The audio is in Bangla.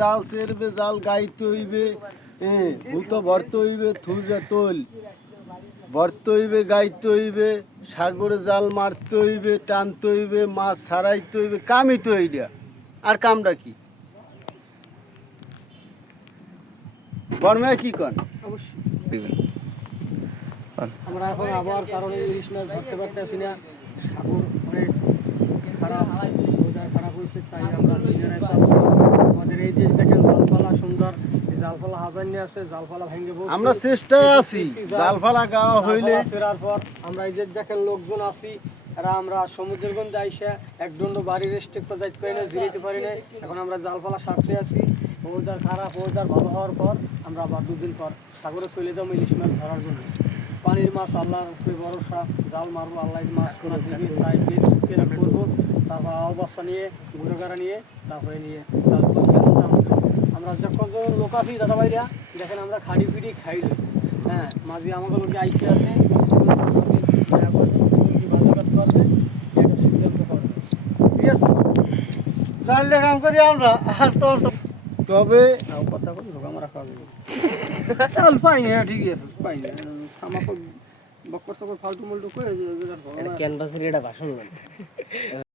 জাল সেরবে জাল গাইতে হইবে, ভূতো ভরতে হইবে, থুররা তোল ভরতে হইবে, গাইতে হইবে, সাগরে জাল মারতে হইবে, টানতে হইবে, মাছ ছাড়াইতে হইবে, কামই তো এইটা। আর কামটা কি বর্মায় কি কন? অবশ্যই আমরা এখন আবহাওয়ার কারণে ইলিশ মাছ ধরতে পারতেছি না। সাগর অনেক খারাপ, ওয়েদার খারাপ হয়েছে, তাই আমরা নিজেরাই চাচ্ছি। আমাদের এই যে দেখেন জালফালা সুন্দর, এই জালফালা হাজার নিয়ে আছে, জালফালা ভেঙে পড়ছে। আমরা চেষ্টায় আছি জালফালা গাওয়া হইলে। ফেরার পর আমরা এই যে দেখেন লোকজন আছি, এরা আমরা সমুদ্রের গন্ধে আইসা এক দণ্ড বাড়ির রেস্টে যাইতে পারি না, জিরাইতে পারি না। এখন আমরা জালফালা সারতে আছি। ওয়েদার খারাপ, ওয়েদার ভালো হওয়ার পর আমরা আবার দুদিন পর সাগরে চলে যাবো ইলিশ মাছ ধরার জন্য। পানির মাছ আল্লাহর উপরে ভরসা, জাল মারবো, আল্লাহ মাছ করা দিবি, তাই বেশ করবো। তারপর অবস্থা নিয়ে ঘুরে গাড়া নিয়ে তারপরে নিয়ে জাল আমরা যখন লোক আছি দাদা ভাইরা, দেখেন আমরা খাড়ি পিড়ি খাই। হ্যাঁ, মাঝে আমাকে লোকে আইসে আছে, বাজারঘাট করবে, একটা সিদ্ধান্ত করবে, ঠিক আছে? জানলে কাম করি আমরা। আর তবে কথা বলি লোক আমরা খাওয়া যাবে চাল পাই না, ঠিকই আছে, পাই না আমাকে বক্কর সকর ফালতু মল্টু করে ক্যানভাসের এটা ভাষণ